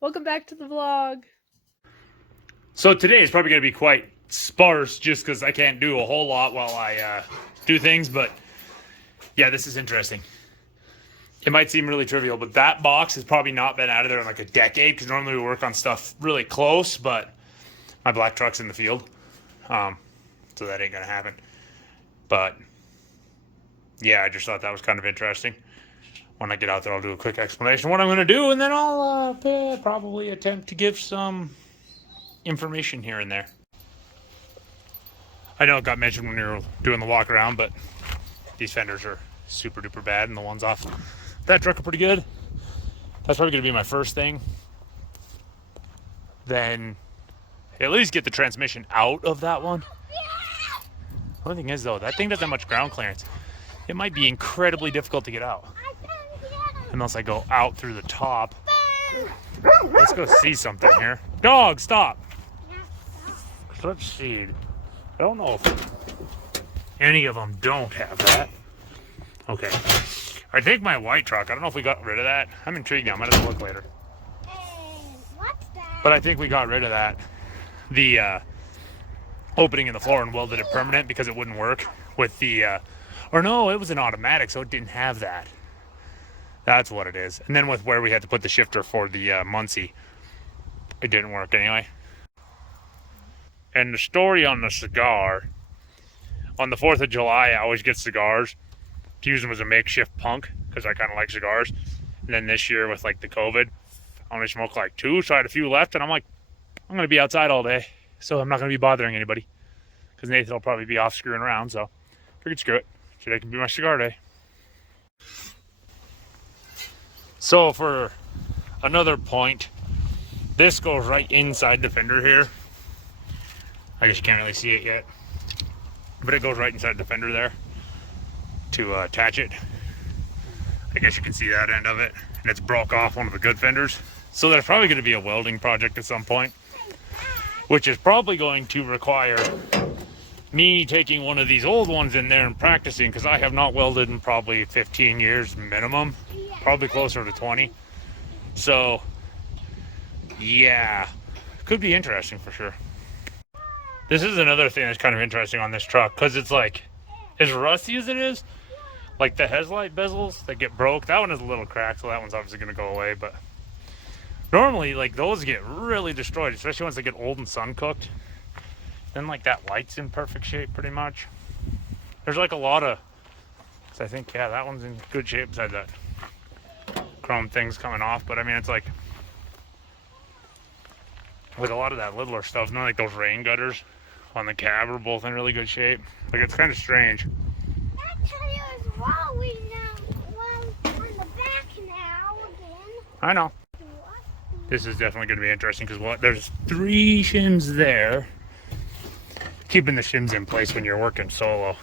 Welcome back to the vlog. So today is probably going to be quite sparse just because I can't do a whole lot while I do things, but yeah, this is interesting. It might seem really trivial, but that box has probably not been out of there in like a decade because normally we work on stuff really close, but my black truck's in the field, so that ain't going to happen. But yeah, I just thought that was kind of interesting. When I get out there, I'll do a quick explanation of what I'm going to do, and then I'll probably attempt to give some information here and there. I know it got mentioned when we were doing the walk around, but these fenders are super duper bad, and the ones off that truck are pretty good. That's probably going to be my first thing. Then at least get the transmission out of that one. The only thing is, though, that thing doesn't have much ground clearance. It might be incredibly difficult to get out. Unless I go out through the top. Let's go see something here. Dog, stop. Let's see. I don't know if any of them don't have that. Okay. I think my white truck, I don't know if we got rid of that. I'm intrigued now. I might have to look later. What's that? But I think we got rid of that. The opening in the floor and welded it permanent because it wouldn't work with the... or no, it was an automatic, so it didn't have that. That's what it is. And then with where we had to put the shifter for the Muncie, it didn't work anyway. And the story on the cigar, on the 4th of July, I always get cigars to use them as a makeshift punk because I kind of like cigars. And then this year with like the COVID, I only smoked like 2, so I had a few left. And I'm like, I'm going to be outside all day, so I'm not going to be bothering anybody because Nathan will probably be off screwing around. So I figured, screw it. Today can be my cigar day. So for another point, this goes right inside the fender here. I guess you can't really see it yet, but it goes right inside the fender there to attach it. I guess you can see that end of it, and it's broke off one of the good fenders. So there's probably going to be a welding project at some point, which is probably going to require me taking one of these old ones in there and practicing because I have not welded in probably 15 years minimum. Probably closer to 20. So, yeah, could be interesting for sure. This is another thing that's kind of interesting on this truck because it's like, as rusty as it is, like the headlight bezels that get broke, that one is a little cracked, so that one's obviously going to go away. But normally, like those get really destroyed, especially once they get old and sun cooked. Then, like that light's in perfect shape pretty much. There's like a lot of, so I think, yeah, that one's in good shape beside that chrome things coming off. But I mean, it's like with a lot of that littler stuff, not like those rain gutters on the cab are both in really good shape. Like, it's kind of strange. That tire is rolling now. Well, on the back now again. I know. This is definitely going to be interesting because there's 3 shims there. Keeping the shims in place when you're working solo.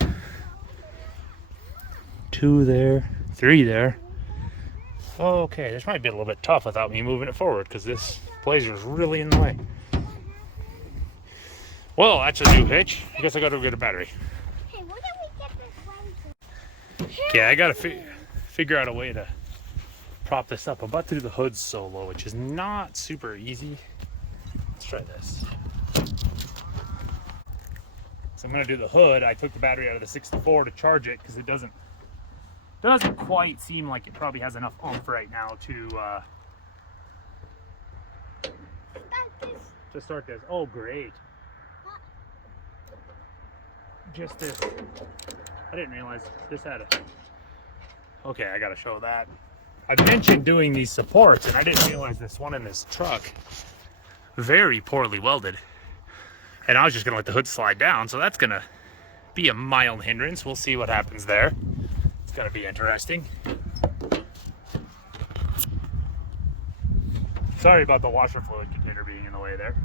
2 there, 3 there. Okay, this might be a little bit tough without me moving it forward because this Blazer is really in the way. Well, that's a new hitch. I guess I got to go get a battery. Hey, where did we get this Blazer? Yeah, I got to figure out a way to prop this up. I'm about to do the hood solo, which is not super easy. Let's try this. So I'm going to do the hood. I took the battery out of the 64 to charge it because it doesn't quite seem like it probably has enough oomph right now to start this. Oh, great. Just this. I didn't realize this had a... Okay, I got to show that. I mentioned doing these supports, and I didn't realize this one in this truck, very poorly welded. And I was just going to let the hood slide down, so that's going to be a mild hindrance. We'll see what happens there. It's going to be interesting. Sorry about the washer fluid container being in the way there.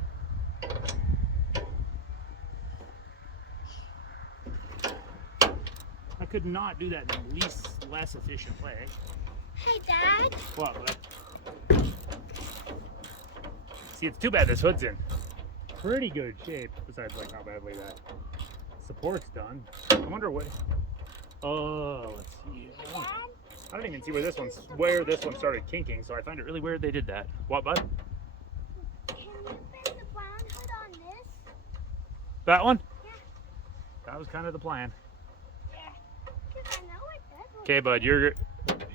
I could not do that in the less efficient way. Hey, Dad. What? See, it's too bad this hood's in pretty good shape, besides like how badly that support's done. I wonder what... Oh, let's see. I don't even see where this one started kinking, so I find it really weird they did that. What, bud? That one? Yeah. That was kind of the plan. Yeah. 'Cause I know it does. Okay, bud, you're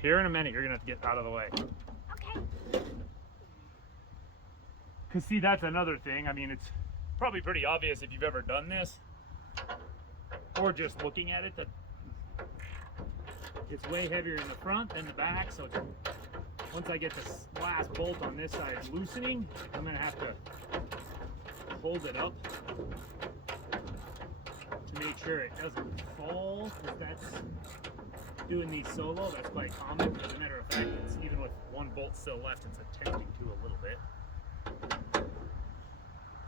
here in a minute. You're gonna have to get out of the way. Okay. Cause see, that's another thing. I mean, it's probably pretty obvious if you've ever done this, or just looking at it, that it's way heavier in the front than the back. So it's, once I get this last bolt on this side loosening, I'm gonna have to hold it up to make sure it doesn't fall. Cause that's doing these solo. That's quite common. As a matter of fact, it's, even with one bolt still left, it's attempting to a little bit.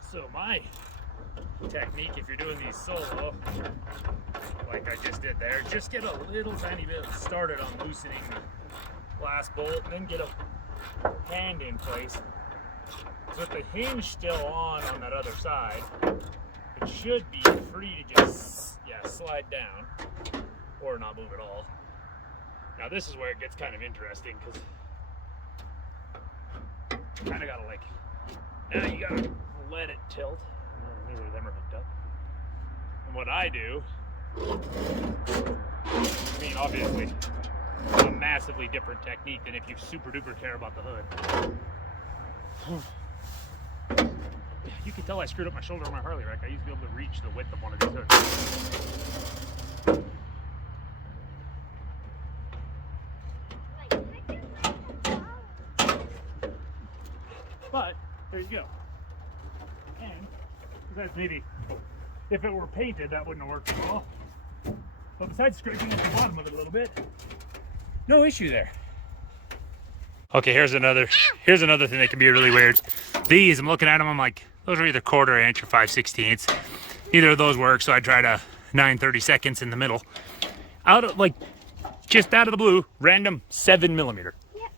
So my technique, if you're doing these solo, like I just did there, just get a little tiny bit started on loosening the last bolt, and then get a hand in place. So with the hinge still on that other side, it should be free to just, slide down or not move at all. Now this is where it gets kind of interesting, because you kind of gotta like, now you gotta let it tilt. Neither of them are hooked up. And what I do, I mean, obviously, it's a massively different technique than if you super duper care about the hood. You can tell I screwed up my shoulder on my Harley wreck. I used to be able to reach the width of one of these hoods. But there you go. And that's maybe, if it were painted, that wouldn't have worked at all. But besides scraping at the bottom of it a little bit, no issue there. Okay, here's another thing that can be really weird. These, I'm looking at them, I'm like, those are either 1/4 inch or 5/16. Neither of those work, so I tried a 9/32 in the middle. Just out of the blue, random 7mm. Yep.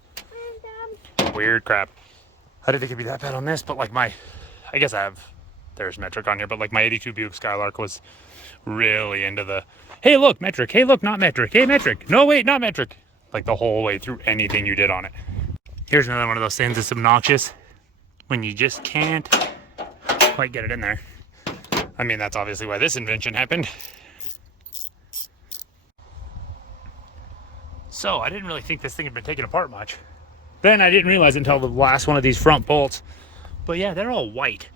And Weird crap. I didn't think it'd be that bad on this, but like I guess there's metric on here, but like my 82 Buick Skylark was really into the, hey look, metric, hey look, not metric, hey metric, no wait, not metric. Like the whole way through anything you did on it. Here's another one of those things that's obnoxious when you just can't quite get it in there. I mean, that's obviously why this invention happened. So I didn't really think this thing had been taken apart much. Then I didn't realize until the last one of these front bolts. But yeah, they're all white,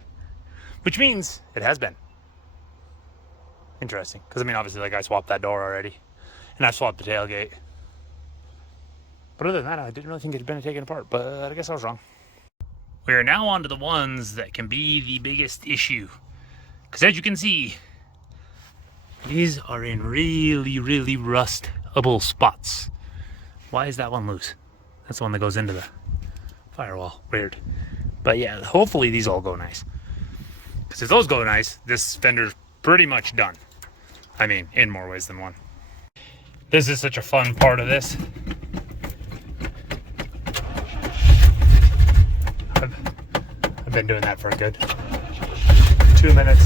which means it has been. Interesting, because I mean, obviously, like I swapped that door already, and I swapped the tailgate. But other than that, I didn't really think it had been taken apart, but I guess I was wrong. We are now on to the ones that can be the biggest issue. Because as you can see, these are in really, really rustable spots. Why is that one loose? That's the one that goes into the firewall. Weird. But yeah, hopefully these all go nice. Because if those go nice, this fender's pretty much done. I mean, in more ways than one. This is such a fun part of this. I've been doing that for a good 2 minutes.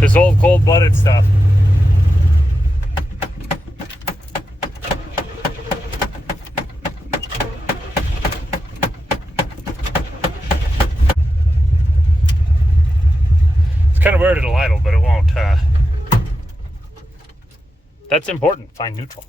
This old cold-blooded stuff. It's kind of weird it'll idle, but it won't. That's important. Find neutral.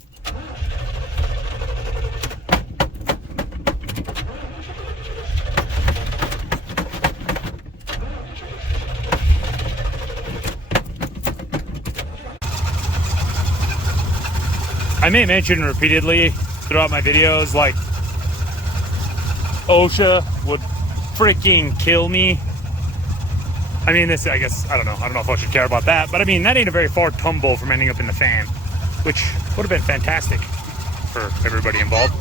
I may mention repeatedly throughout my videos, like, OSHA would freaking kill me. I mean, this, I guess, I don't know if OSHA should care about that, but I mean, that ain't a very far tumble from ending up in the fan, which would have been fantastic for everybody involved.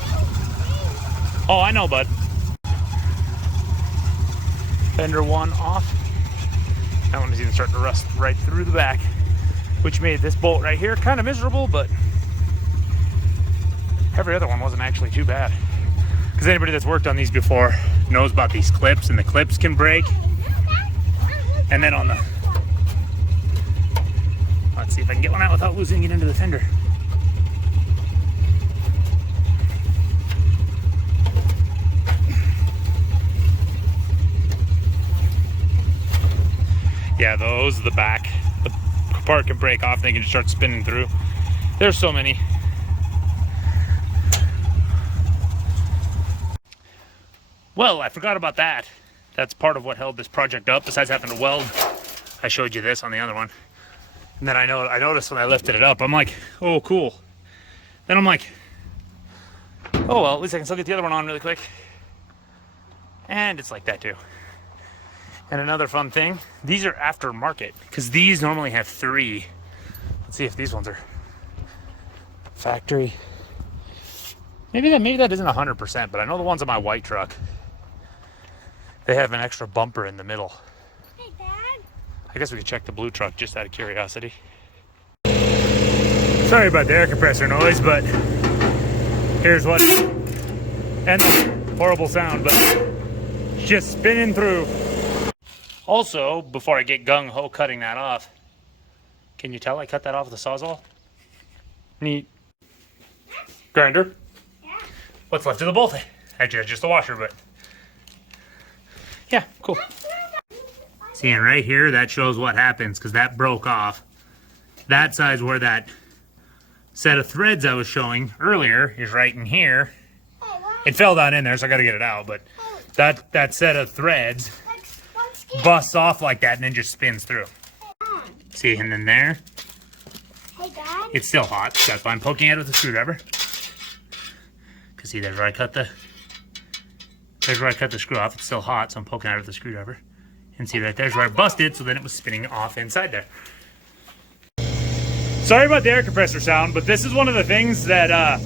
Oh, I know, bud. Fender one off. That one is even starting to rust right through the back, which made this bolt right here kind of miserable, but every other one wasn't actually too bad. Because anybody that's worked on these before knows about these clips, and the clips can break. And then on the, let's see if I can get one out without losing it into the fender. Yeah, those, the back. The part can break off, they can just start spinning through. There's so many. Well, I forgot about that. That's part of what held this project up, besides having to weld. I showed you this on the other one. And then I noticed when I lifted it up, I'm like, oh, cool. Then I'm like, oh, well, at least I can still get the other one on really quick. And it's like that too. And another fun thing, these are aftermarket, because these normally have 3. Let's see if these ones are factory. Maybe that isn't 100%, but I know the ones on my white truck, they have an extra bumper in the middle. Hey, Dad. I guess we could check the blue truck just out of curiosity. Sorry about the air compressor noise, but here's what, and horrible sound, but just spinning through. Also, before I get gung-ho cutting that off, can you tell I cut that off with a Sawzall? Neat. Grinder? Yeah. What's left of the bolt? Actually, just the washer, but yeah, cool. Seeing right here, that shows what happens, because that broke off. That side's where that set of threads I was showing earlier is right in here. It fell down in there, so I gotta get it out, but that set of threads busts off like that and then just spins through. See, and then there, Hey, Dad. it's still hot. That's why I'm poking at it with a screwdriver. Cause see, there's where I cut the screw off. It's still hot, so I'm poking at it with a screwdriver. And see, right there's where I busted, so then it was spinning off inside there. Sorry about the air compressor sound, but this is one of the things that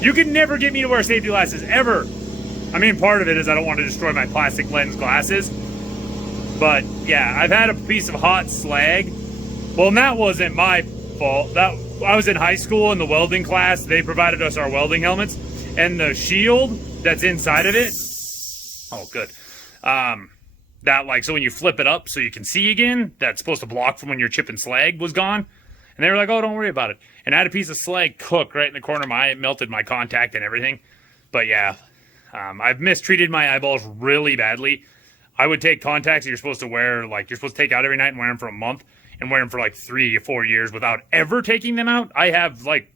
you can never get me to wear safety glasses, ever. I mean, part of it is I don't want to destroy my plastic lens glasses. But yeah, I've had a piece of hot slag. Well, and that wasn't my fault. I was in high school in the welding class. They provided us our welding helmets, and the shield that's inside of it. Oh, good. That, like, so when you flip it up so you can see again, that's supposed to block from when your chip and slag was gone. And they were like, oh, don't worry about it. And I had a piece of slag cook right in the corner of my eye. It melted my contact and everything. But yeah, I've mistreated my eyeballs really badly. I would take contacts that you're supposed to wear, like you're supposed to take out every night and wear them for a month, and wear them for like 3 or 4 years without ever taking them out. I have like,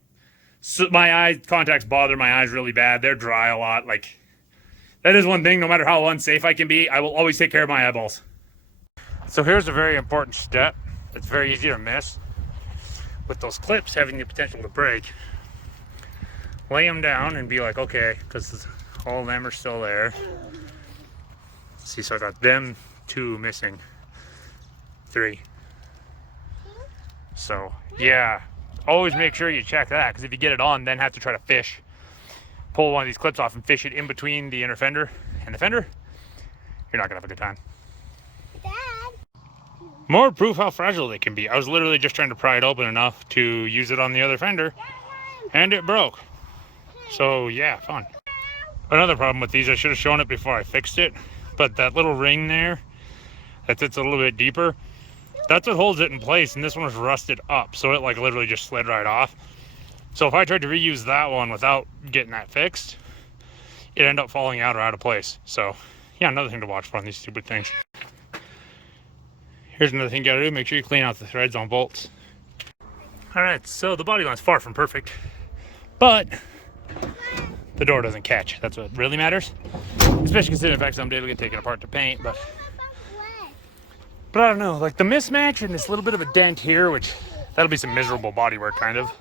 so my eye contacts bother my eyes really bad. They're dry a lot. Like, that is one thing, no matter how unsafe I can be, I will always take care of my eyeballs. So here's a very important step. It's very easy to miss. With those clips having the potential to break, lay them down and be like, okay, because all of them are still there. See, so I got them 2 missing, 3. So yeah, always make sure you check that, because if you get it on, then have to try to fish, pull one of these clips off and fish it in between the inner fender and the fender, you're not gonna have a good time. Dad. More proof how fragile they can be. I was literally just trying to pry it open enough to use it on the other fender, and it broke. So yeah, fun. Another problem with these, I should have shown it before I fixed it, but that little ring there that sits a little bit deeper, that's what holds it in place, and this one was rusted up, so it like literally just slid right off. So if I tried to reuse that one without getting that fixed, it'd end up falling out or out of place. So yeah, another thing to watch for on these stupid things. Here's another thing you gotta do, make sure you clean out the threads on bolts. Alright, so the body line's far from perfect, but the door doesn't catch. That's what really matters. Especially considering the fact someday it'll get taken apart to paint, but I don't know, like the mismatch and this little bit of a dent here, which that'll be some miserable bodywork kind of,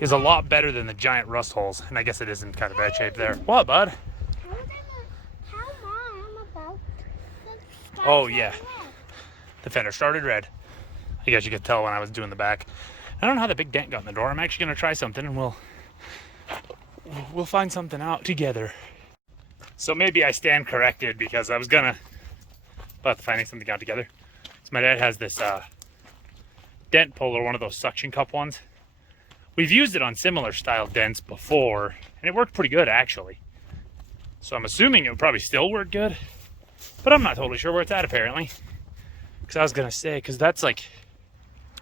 is a lot better than the giant rust holes. And I guess it is in kind of bad shape there. What, bud? Oh yeah, the fender started red. I guess you could tell when I was doing the back. I don't know how the big dent got in the door. I'm actually gonna try something and we'll find something out together. So maybe I stand corrected, because I was gonna about finding something out together. So my dad has this dent puller, one of those suction cup ones. We've used it on similar style dents before, and it worked pretty good actually. So I'm assuming it would probably still work good, but I'm not totally sure where it's at apparently. Because I was gonna say, because that's like,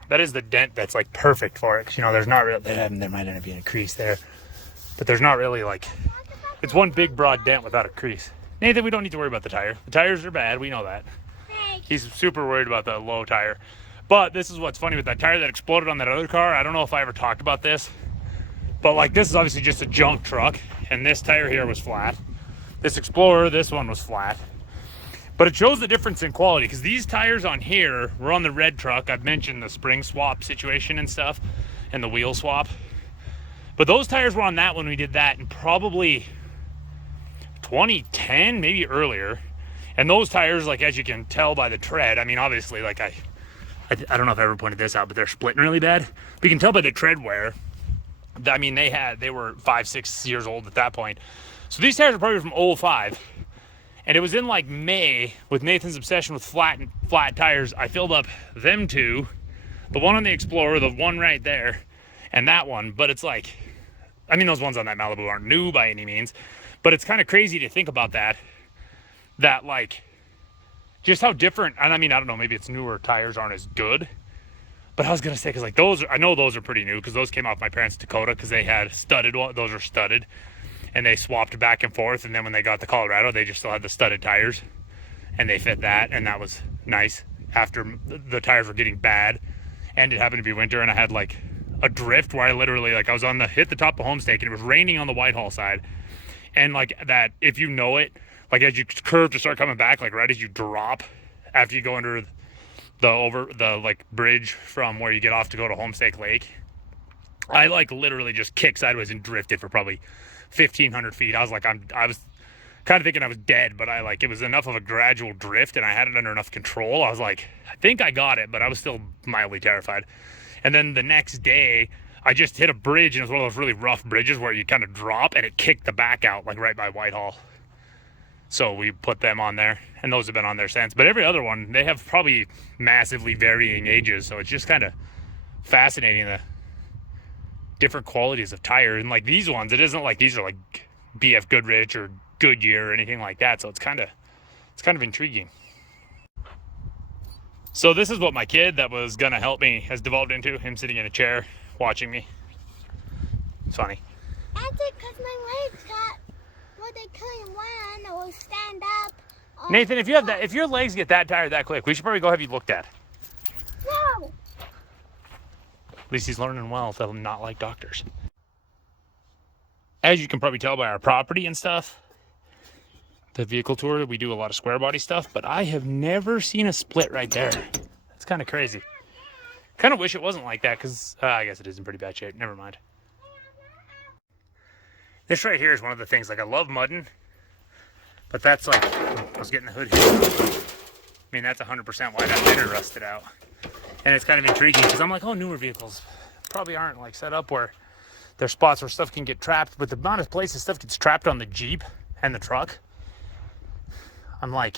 that is the dent that's like perfect for it. 'Cause, you know, there's not really, there might end up being a crease there, but there's not really like, it's one big broad dent without a crease. Nathan, we don't need to worry about the tire. The tires are bad, we know that. Hey, He's super worried about the low tire. But this is what's funny with that tire that exploded on that other car. I don't know if I ever talked about this, but like this is obviously just a junk truck, and this tire here was flat. This Explorer, this one was flat. But it shows the difference in quality, because these tires on here were on the red truck. I've mentioned the spring swap situation and stuff, and the wheel swap. But those tires were on that when we did that in probably 2010, maybe earlier. And those tires, like, as you can tell by the tread, I mean, obviously, like, I don't know if I ever pointed this out, but they're splitting really bad. But you can tell by the tread wear. I mean, they were 5-6 years old at that point. So these tires are probably from 05. And it was in like May with Nathan's obsession with flat tires. I filled up them two, the one on the Explorer, the one right there, and that one. But it's like, I mean, those ones on that Malibu aren't new by any means, but it's kind of crazy to think about that like, just how different. And I mean, I don't know, maybe it's newer tires aren't as good, but I was gonna say, because like those, I know those are pretty new, because those came off my parents' Dakota, because they had studded, those are studded. And they swapped back and forth, and then when they got the Colorado, they just still had the studded tires, and they fit that, and that was nice. After the tires were getting bad, and it happened to be winter, and I had like a drift where I literally, like, I was hit the top of Homestake, and it was raining on the Whitehall side, and like that, if you know it, like as you curve to start coming back, like right as you drop, after you go under the like bridge from where you get off to go to Homestake Lake, I like literally just kicked sideways and drifted for probably 1,500 feet. I was like, I was kind of thinking I was dead, but it was enough of a gradual drift, and I had it under enough control. I was like, I think I got it, but I was still mildly terrified. And then the next day, I just hit a bridge, and it was one of those really rough bridges where you kind of drop, and it kicked the back out, like right by Whitehall. So we put them on there, and those have been on there since. But every other one, they have probably massively varying ages, so it's just kind of fascinating the different qualities of tire. And like these ones, it isn't like these are like BF Goodrich or Goodyear or anything like that, so it's kind of intriguing. So this is what my kid that was gonna help me has devolved into, him sitting in a chair watching me. It's funny. That's it, because my legs got what they couldn't run or stand up. Nathan, if your legs get that tired that quick, we should probably go have you looked at. No. At least he's learning well to not like doctors. As you can probably tell by our property and stuff, the vehicle tour, we do a lot of square body stuff, but I have never seen a split right there. That's kind of crazy. Kind of wish it wasn't like that, because I guess it is in pretty bad shape. Never mind. This right here is one of the things, like, I love mudding, but that's like, I was getting the hood here. I mean, that's 100% why that fender rusted out. And it's kind of intriguing, because I'm like, oh, newer vehicles probably aren't like set up where there's spots where stuff can get trapped, but the amount of places stuff gets trapped on the Jeep and the truck, I'm like,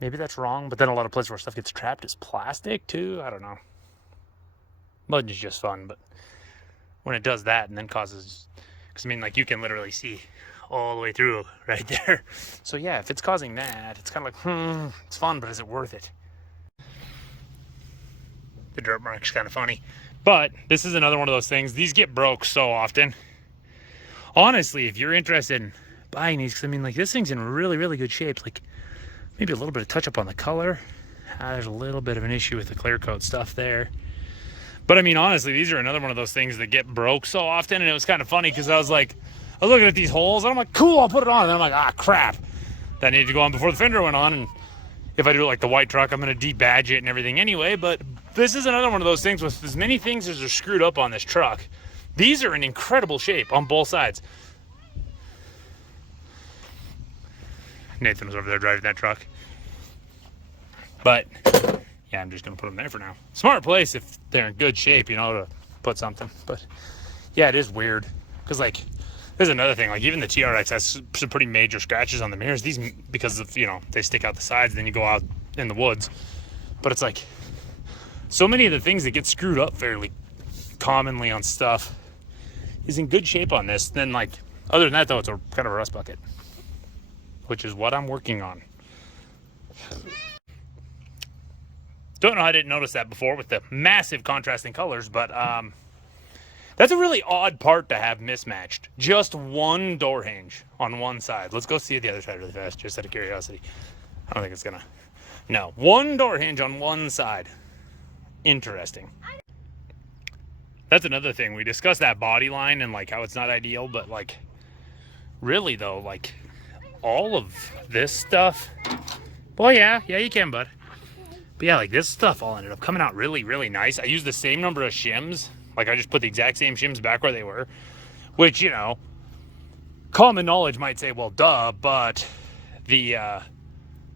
maybe that's wrong, but then a lot of places where stuff gets trapped is plastic too. I don't know. Mudding is just fun, but when it does that and then causes, because I mean, like, you can literally see all the way through right there. So yeah, if it's causing that, it's kind of like, it's fun, but is it worth it? The dirt mark's kind of funny, but this is another one of those things. These get broke so often. Honestly, if you're interested in buying these, because I mean, like, this thing's in really, really good shape. Like, maybe a little bit of touch up on the color. There's a little bit of an issue with the clear coat stuff there. But I mean, honestly, these are another one of those things that get broke so often. And it was kind of funny because I was looking at these holes and I'm like, cool, I'll put it on. And then I'm like, ah, crap. That needed to go on before the fender went on. And if I do it like the white truck, I'm going to debadge it and everything anyway. But this is another one of those things with as many things as are screwed up on this truck. These are in incredible shape on both sides. Nathan was over there driving that truck. But yeah, I'm just going to put them there for now. Smart place if they're in good shape, you know, to put something. But yeah, it is weird. Because, like, there's another thing. Like, even the TRX has some pretty major scratches on the mirrors. These, because of, you know, they stick out the sides, then you go out in the woods. But it's like, so many of the things that get screwed up fairly commonly on stuff is in good shape on this. Then, like, other than that, though, it's a kind of a rust bucket, which is what I'm working on. Don't know how I didn't notice that before with the massive contrasting colors, but that's a really odd part to have mismatched. Just one door hinge on one side. Let's go see the other side really fast, just out of curiosity. I don't think it's gonna No, one door hinge on one side. Interesting. That's another thing. We discussed that body line and like how it's not ideal, but like really though, like all of this stuff. Well, yeah, you can, bud. But yeah, like this stuff all ended up coming out really, really nice. I used the same number of shims. Like I just put the exact same shims back where they were, which, you know, common knowledge might say, well, duh, but the,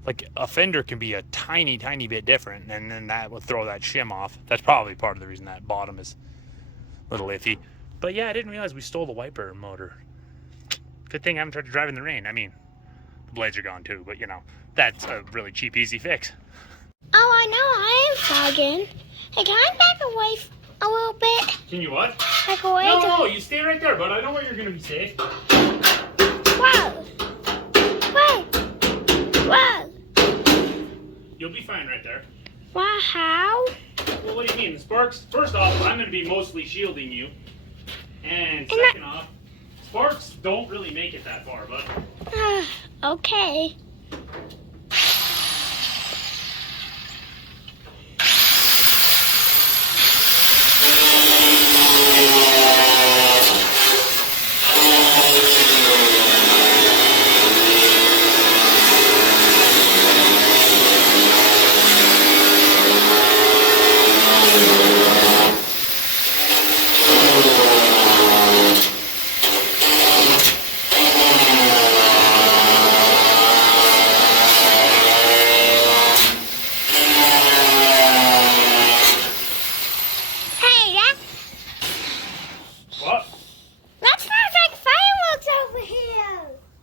like a fender can be a tiny, tiny bit different, and then that would throw that shim off. That's probably part of the reason that bottom is a little iffy. But yeah, I didn't realize we stole the wiper motor. Good thing I haven't tried to drive in the rain. I mean, the blades are gone too, but you know, that's a really cheap, easy fix. Oh, I know. I am fogging. Hey, can I back away a little bit? Can you what? Back away. No, you stay right there, bud. I know where you're gonna be safe. Whoa. Whoa. Whoa. You'll be fine right there. Wow, how? Well, what do you mean? The sparks, first off, I'm going to be mostly shielding you. And second off, sparks don't really make it that far, bud. Okay.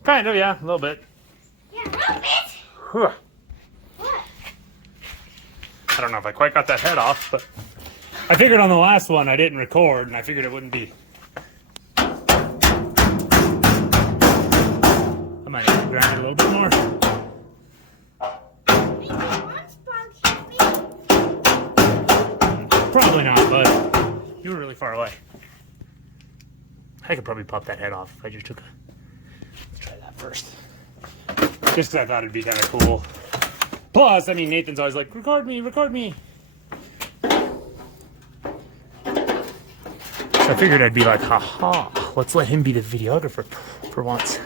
Kind of, yeah, a little bit. Yeah, a little bit. Whew. What? I don't know if I quite got that head off, but I figured on the last one I didn't record, and I figured it wouldn't be. I might have to grind it a little bit more. Probably not, but you were really far away. I could probably pop that head off if I just took a... Let's try that first. Just because I thought it'd be kind of cool. Plus, I mean, Nathan's always like, record me, record me. So I figured I'd be like, haha, let's let him be the videographer for once.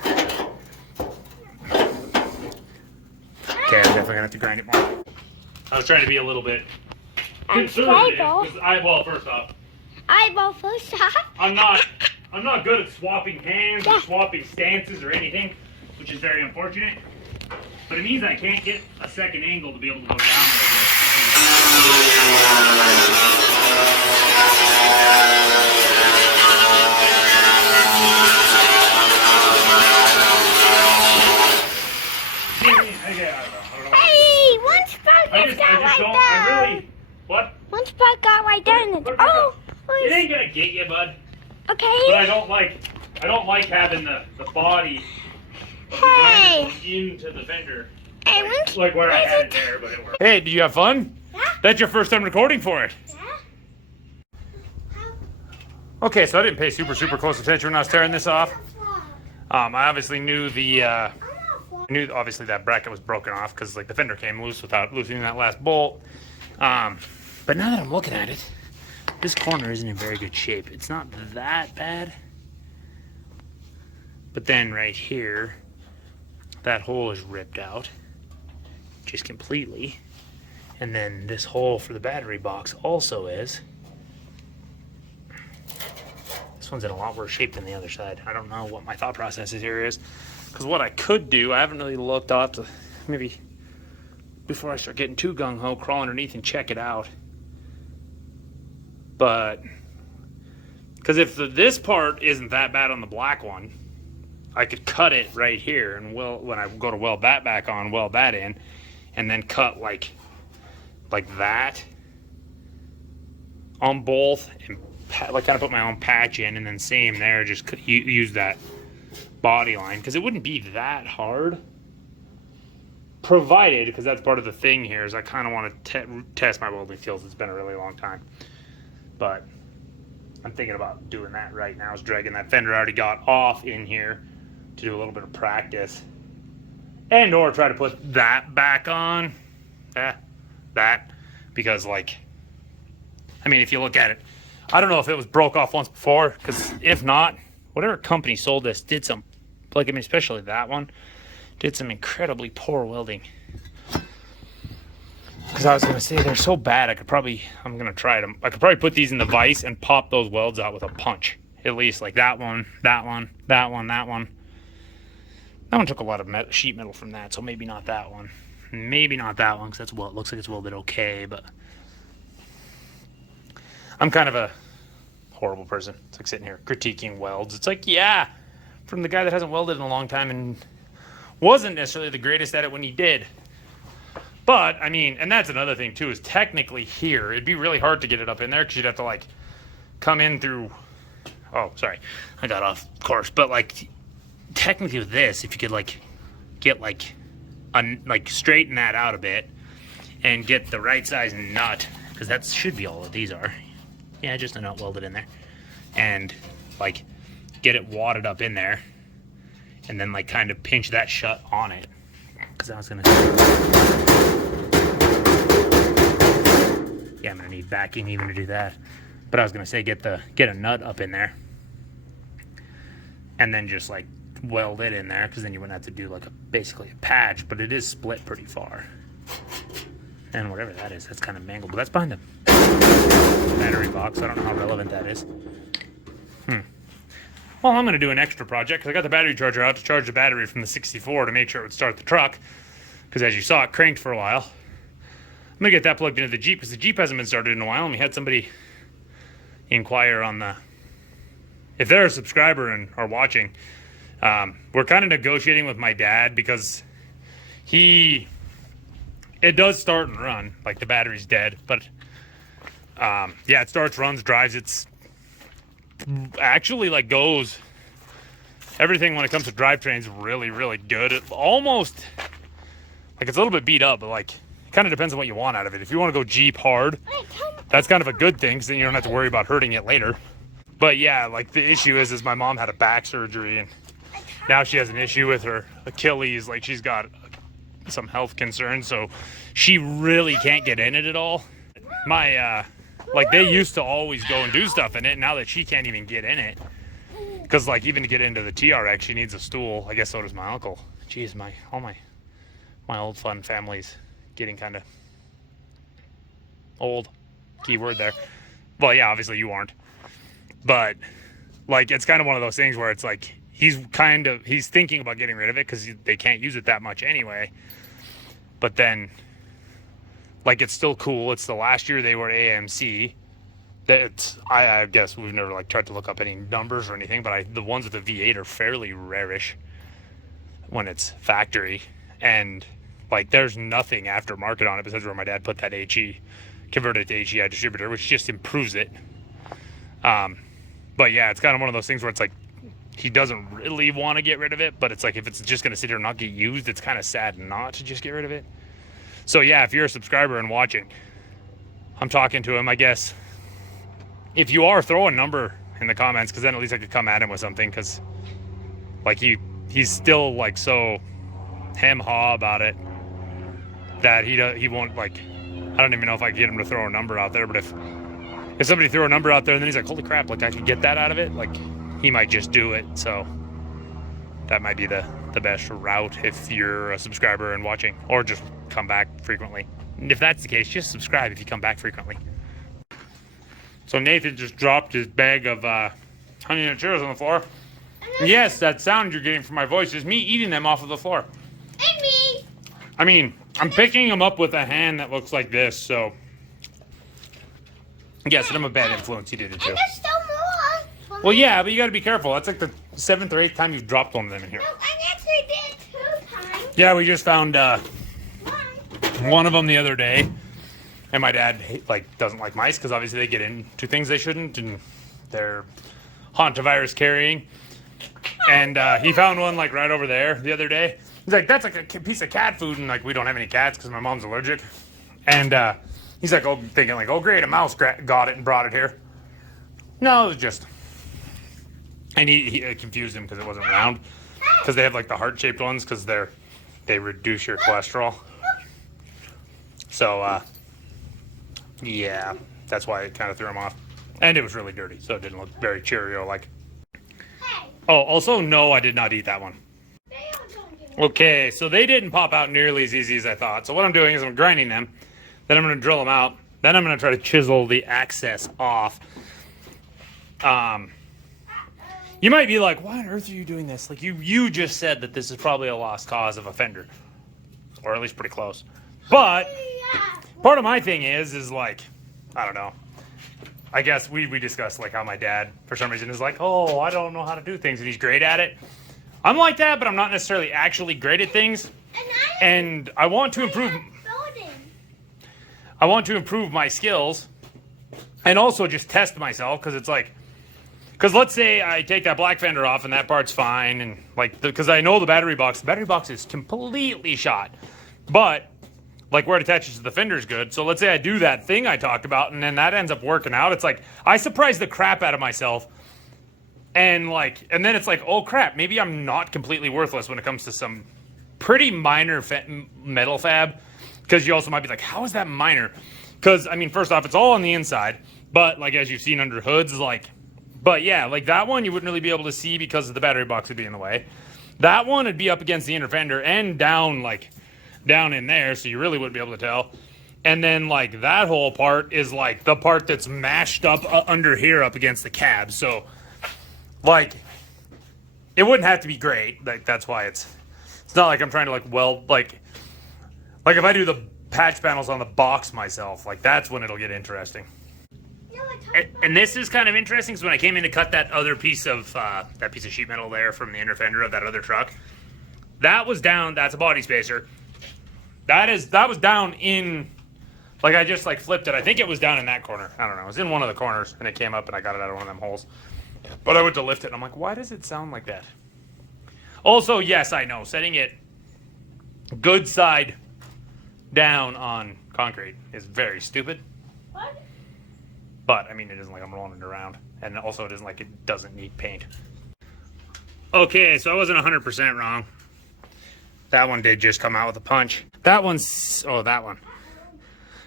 Okay, I'm definitely gonna have to grind it more. I was trying to be a little bit conservative. Well, first off, Eyeball first off. I'm not good at swapping hands or swapping stances or anything, which is very unfortunate. But it means I can't get a second angle to be able to go down Hey, one spot got right there. One spot got right there, and it's it ain't gonna get you, bud. Okay. But I don't like having the body of the grinder going into the fender. Hey, Like where I had it there, but it worked. Hey, did you have fun? Yeah. That's your first time recording for it. Yeah. Okay, so I didn't pay super close attention when I was tearing this off. I obviously knew obviously that bracket was broken off because like the fender came loose without loosening that last bolt. But now that I'm looking at it, this corner isn't in very good shape. It's not that bad. But then right here, that hole is ripped out just completely. And then this hole for the battery box also is. This one's in a lot worse shape than the other side. I don't know what my thought process here is. Because what I could do, I haven't really looked up to maybe before I start getting too gung-ho, crawl underneath and check it out. But, because if this part isn't that bad on the black one, I could cut it right here, and when I go to weld that back on, weld that in, and then cut like that on both, and like kind of put my own patch in, and then same there, just use that body line, because it wouldn't be that hard. Provided, because that's part of the thing here, is I kind of want to test my welding skills. It's been a really long time. But I'm thinking about doing that right now. I was dragging that fender I already got off in here to do a little bit of practice. And or try to put that back on that, because like, I mean, if you look at it, I don't know if it was broke off once before, because if not, whatever company sold this did some, like, I mean, especially that one, did some incredibly poor welding. Because I was going to say, they're so bad, I'm going to try them. I could probably put these in the vise and pop those welds out with a punch. At least, like that one, that one, that one, that one. That one took a lot of sheet metal from that, so maybe not that one. Maybe not that one, because that's, well, it looks like it's welded okay, but I'm kind of a horrible person. It's like sitting here critiquing welds. It's like, yeah, from the guy that hasn't welded in a long time and wasn't necessarily the greatest at it when he did. But, I mean, and that's another thing, too, is technically here, it'd be really hard to get it up in there, because you'd have to, like, come in through... Oh, sorry. I got off course. But, like, technically with this, if you could, like, get, like, straighten that out a bit and get the right size nut, because that should be all that these are. Yeah, just a nut welded in there. And, like, get it wadded up in there and then, like, kind of pinch that shut on it. Because I was going to... Yeah, I'm gonna need backing even to do that. But I was gonna say get a nut up in there, and then just like weld it in there, because then you wouldn't have to do like basically a patch. But it is split pretty far, and whatever that is, that's kind of mangled. But that's behind the battery box. I don't know how relevant that is. Well, I'm gonna do an extra project, because I got the battery charger out to charge the battery from the 64 to make sure it would start the truck. Because as you saw, it cranked for a while. I'm gonna get that plugged into the Jeep, because the Jeep hasn't been started in a while, and we had somebody inquire on the, if they're a subscriber and are watching, we're kind of negotiating with my dad, because it does start and run, like the battery's dead, but yeah, it starts, runs, drives, it's actually like goes, everything when it comes to drivetrains really, really good. It almost, like, it's a little bit beat up, but like, kind of depends on what you want out of it. If you want to go Jeep hard, that's kind of a good thing, because then you don't have to worry about hurting it later. But yeah, like, the issue is my mom had a back surgery, and now she has an issue with her Achilles. Like, she's got some health concerns, so she really can't get in it at all. Like, they used to always go and do stuff in it, and now that she can't even get in it, because like, even to get into the TRX, she needs a stool. I guess so does my uncle. Jeez, all my old fun family's getting kind of old. Keyword there. Well, yeah, obviously you aren't. But, like, it's kind of one of those things where it's like, he's thinking about getting rid of it, because they can't use it that much anyway. But then, like, it's still cool. It's the last year they were AMC. I guess we've never, like, tried to look up any numbers or anything, but the ones with the V8 are fairly rarish when it's factory. And, like, there's nothing aftermarket on it besides where my dad put that HE, converted to HEI distributor, which just improves it. But yeah, it's kind of one of those things where it's like, he doesn't really want to get rid of it, but it's like, if it's just going to sit here and not get used, it's kind of sad not to just get rid of it. So yeah, if you're a subscriber and watching, I'm talking to him, I guess. If you are, throw a number in the comments, because then at least I could come at him with something, because like, he's still like so hem-haw about it that he won't, like, I don't even know if I can get him to throw a number out there, but if somebody threw a number out there and then he's like, holy crap, like, I could get that out of it, like, he might just do it. So that might be the best route if you're a subscriber and watching, or just come back frequently. And if that's the case, just subscribe if you come back frequently. So Nathan just dropped his bag of Honey Nut Cheerios on the floor. Yes, that sound you're getting from my voice is me eating them off of the floor. And me. I mean, I'm picking them up with a hand that looks like this, so yes, and I'm a bad influence. You did it too. And there's still more. Well, yeah, but you got to be careful. That's like the 7th or 8th time you've dropped one of them in here. No, I actually did 2 times. Yeah, we just found One. one of them the other day, and my dad doesn't like mice, because obviously they get into things they shouldn't, and they're hantavirus carrying. And he found one like right over there the other day. He's like, that's like a piece of cat food, and like, we don't have any cats because my mom's allergic. And he's like, thinking like, oh great, a mouse got it and brought it here. No, it was just, and he confused him because it wasn't round, because they have like the heart-shaped ones, because they reduce your cholesterol. So, yeah, that's why it kind of threw him off. And it was really dirty, so it didn't look very Cheerio-like. Hey, Oh, also, no, I did not eat that one. they all don't do it. Okay, so they didn't pop out nearly as easy as I thought. So what I'm doing is I'm grinding them, then I'm going to drill them out, then I'm going to try to chisel the access off. You might be like, why on earth are you doing this? Like, you just said that this is probably a lost cause of a fender, or at least pretty close. But Yeah. part of my thing is like, I don't know. I guess we discussed like how my dad, for some reason, is like, oh, I don't know how to do things, and he's great at it. I'm like that, but I'm not necessarily actually great at things, and I want to improve. Building. I want to improve my skills, and also just test myself, because it's like, because let's say I take that black fender off and that part's fine, and like, because I know the battery box is completely shot, but like where it attaches to the fender is good. So let's say I do that thing I talked about, and then that ends up working out. It's like I surprise the crap out of myself, and then it's like, oh crap, maybe I'm not completely worthless when it comes to some pretty minor metal fab. Because you also might be like, how is that minor? Because I mean, first off, it's all on the inside, but like as you've seen under hoods, like, but yeah, like that one you wouldn't really be able to see because the battery box would be in the way. That one would be up against the inner fender and down in there, so you really wouldn't be able to tell. And then like that whole part is like the part that's mashed up under here up against the cab. So like it wouldn't have to be great. Like that's why it's not like I'm trying to like weld like if I do the patch panels on the box myself, like that's when it'll get interesting. No, I talked And this is kind of interesting because when I came in to cut that other piece of sheet metal there from the inner fender of that other truck, that was down. That's a body spacer. That was down in, like I just like flipped it. I think it was down in that corner. I don't know. It was in one of the corners and it came up and I got it out of one of them holes. But I went to lift it and I'm like, why does it sound like that? Also, yes, I know. Setting it good side down on concrete is very stupid. What? But I mean, it isn't like I'm rolling it around. And also it isn't like it doesn't need paint. Okay, so I wasn't 100% wrong. That one did just come out with a punch. That one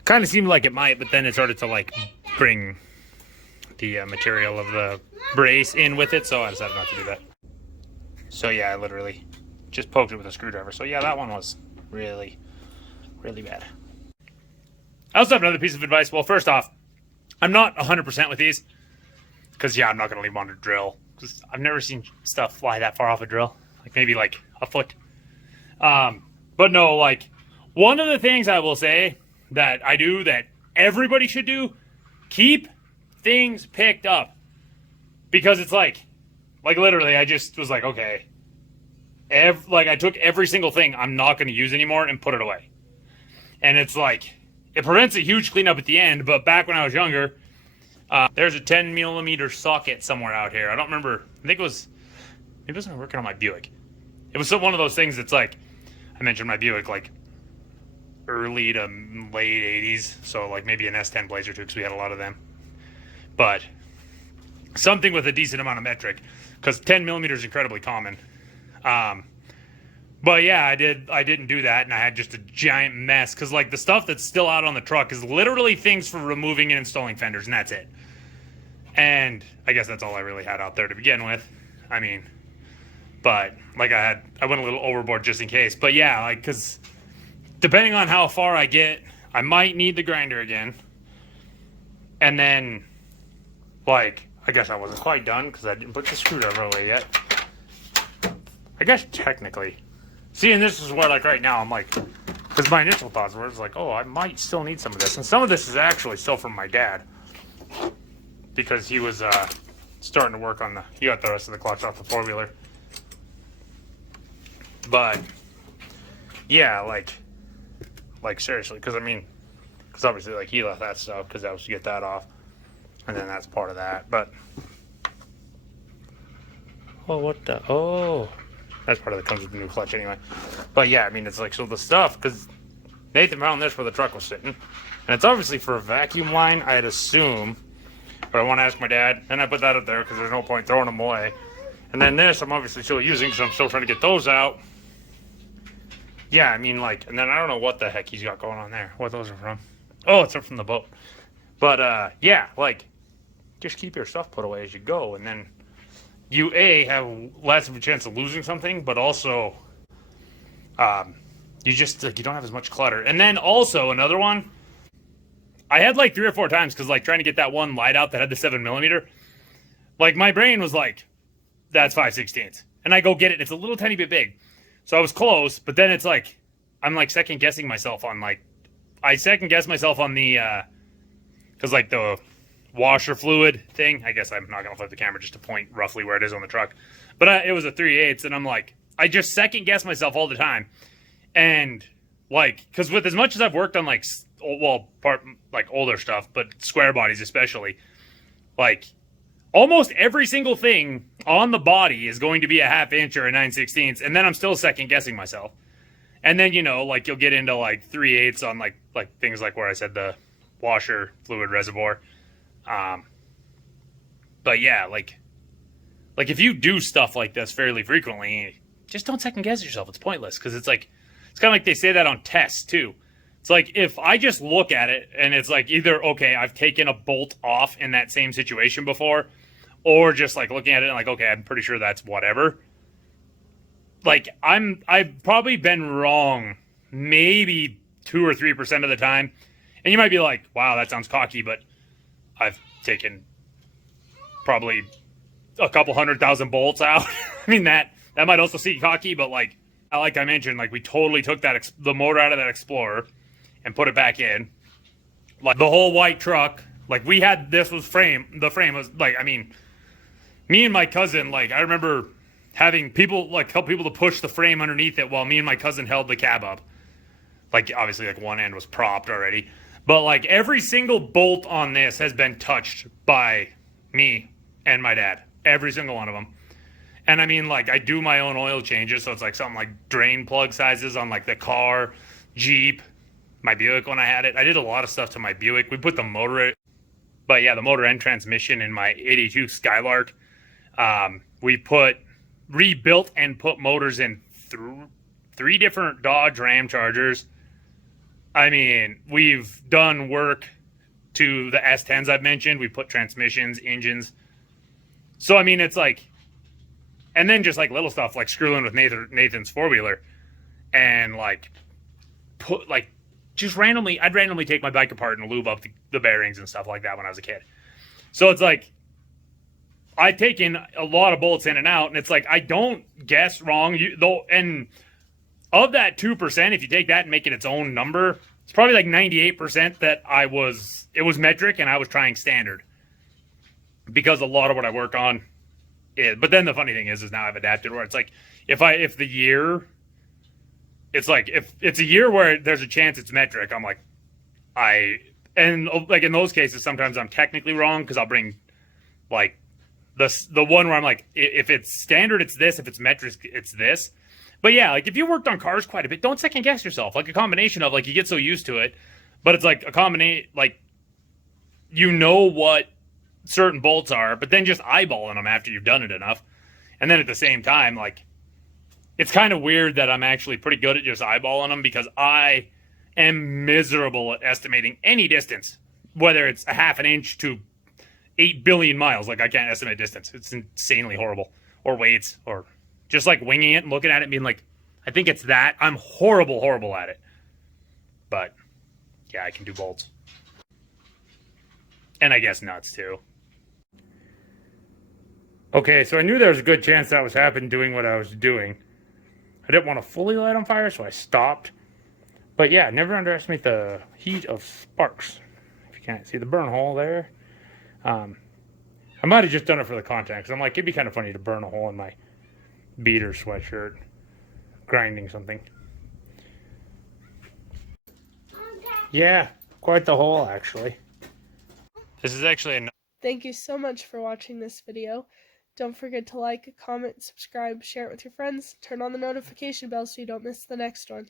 kind of seemed like it might, but then it started to like bring the material of the brace in with it, so I decided not to do that. So yeah, I literally just poked it with a screwdriver. So yeah, that one was really, really bad. I also have another piece of advice. Well, first off, I'm not 100% with these, because yeah, I'm not going to leave them on a drill. Because I've never seen stuff fly that far off a drill. Like maybe like a foot. But no, like one of the things I will say that I do that everybody should do, keep things picked up. Because it's like literally I just was like, okay, I took every single thing I'm not going to use anymore and put it away. And it's like, it prevents a huge cleanup at the end, but back when I was younger, there's a 10 millimeter socket somewhere out here. I don't remember. I think maybe it was working on my Buick. It was one of those things that's like, I mentioned my Buick, like early to late 80s. So like maybe an S10 Blazer too, because we had a lot of them. But something with a decent amount of metric, because 10 millimeters is incredibly common. But yeah, I didn't do that, and I had just a giant mess, because like the stuff that's still out on the truck is literally things for removing and installing fenders, and that's it. And I guess that's all I really had out there to begin with. I mean, but like I went a little overboard just in case. But yeah, like, because depending on how far I get, I might need the grinder again. And then, like, I guess I wasn't quite done because I didn't put the screwdriver away yet. I guess technically. See, and this is where, like, right now I'm like, because my initial thoughts were, it's like, oh, I might still need some of this. And some of this is actually still from my dad. Because he was starting to work on he got the rest of the clutch off the four-wheeler. But, yeah, like seriously, because I mean, because obviously, like, he left that stuff because I was to get that off. And then that's part of that, but, oh, that's part of that comes with the new clutch anyway. But yeah, I mean, it's like, so the stuff, because Nathan found this where the truck was sitting, and it's obviously for a vacuum line, I'd assume, but I want to ask my dad, and I put that up there because there's no point throwing them away. And then this, I'm obviously still using, because I'm still trying to get those out. yeah, I mean, like, and then I don't know what the heck he's got going on there. What those are from? Oh, it's from the boat. But yeah, like, just keep your stuff put away as you go, and then you have less of a chance of losing something, but also, you just like you don't have as much clutter. And then also another one, I had like 3 or 4 times because like trying to get that one light out that had the 7mm, like my brain was like, that's 5/16, and I go get it. It's a little tiny bit big, so I was close, but then it's like I'm like second guessing myself on like I second guess myself on the because like the washer fluid thing. I guess I'm not gonna flip the camera just to point roughly where it is on the truck, but it was a 3/8, and I'm like I just second guess myself all the time, and like because with as much as I've worked on like like older stuff, but square bodies especially, like almost every single thing on the body is going to be a 1/2 inch or a 9/16, and then I'm still second guessing myself. And then, you know, like you'll get into like 3/8 on like things like where I said the washer fluid reservoir. But yeah, like if you do stuff like this fairly frequently, just don't second guess yourself. It's pointless because it's like it's kind of like they say that on tests too. It's like if I just look at it and it's like either okay, I've taken a bolt off in that same situation before, or just like looking at it and like okay, I'm pretty sure that's whatever. Like I've probably been wrong maybe 2 or 3% of the time. And you might be like, wow, that sounds cocky, but I've taken probably a couple 100,000 bolts out. I mean that might also seem cocky, but like I mentioned, like we totally took the motor out of that Explorer and put it back in. Like the whole white truck, like we had the frame was like, I mean, me and my cousin, like I remember having people like help people to push the frame underneath it while me and my cousin held the cab up. Like obviously like one end was propped already, but like every single bolt on this has been touched by me and my dad, every single one of them. And I mean, like I do my own oil changes, so it's like something like drain plug sizes on like the car, Jeep, my Buick when I had it. I did a lot of stuff to my Buick. We put the motor, but yeah, the motor and transmission in my 82 Skylark. We rebuilt and put motors in 3 different Dodge Ram Chargers. I mean, we've done work to the S10s I've mentioned. We put transmissions, engines. So, I mean, it's like, and then just like little stuff like screwing with Nathan's 4-wheeler and like put like just randomly, I'd randomly take my bike apart and lube up the bearings and stuff like that when I was a kid. So it's like, I've taken a lot of bolts in and out, and it's like I don't guess wrong. And of that 2%, if you take that and make it its own number, it's probably like 98% that it was metric and I was trying standard. Because a lot of what I work on is, but then the funny thing is now I've adapted where it's like if it's a year where there's a chance it's metric, I'm like and like in those cases sometimes I'm technically wrong because I'll bring like the one where I'm like, if it's standard, it's this. If it's metric, it's this. But yeah, like if you worked on cars quite a bit, don't second guess yourself. Like a combination of like you get so used to it, but it's like a combination like you know what certain bolts are, but then just eyeballing them after you've done it enough, and then at the same time, like it's kind of weird that I'm actually pretty good at just eyeballing them because I am miserable at estimating any distance, whether it's a 1/2 inch to 8 billion miles. Like I can't estimate distance. It's insanely horrible. Or weights, or just like winging it and looking at it and being like, I think it's that. I'm horrible at it. But yeah, I can do bolts. And I guess nuts too. Okay, so I knew there was a good chance that was happening doing what I was doing. I didn't want to fully light on fire, so I stopped. But yeah, never underestimate the heat of sparks. If you can't see the burn hole there. I might have just done it for the content because I'm like, it'd be kind of funny to burn a hole in my beater sweatshirt grinding something. Yeah, quite the hole actually. This is actually Thank you so much for watching this video. Don't forget to like, comment, subscribe, share it with your friends, turn on the notification bell so you don't miss the next one.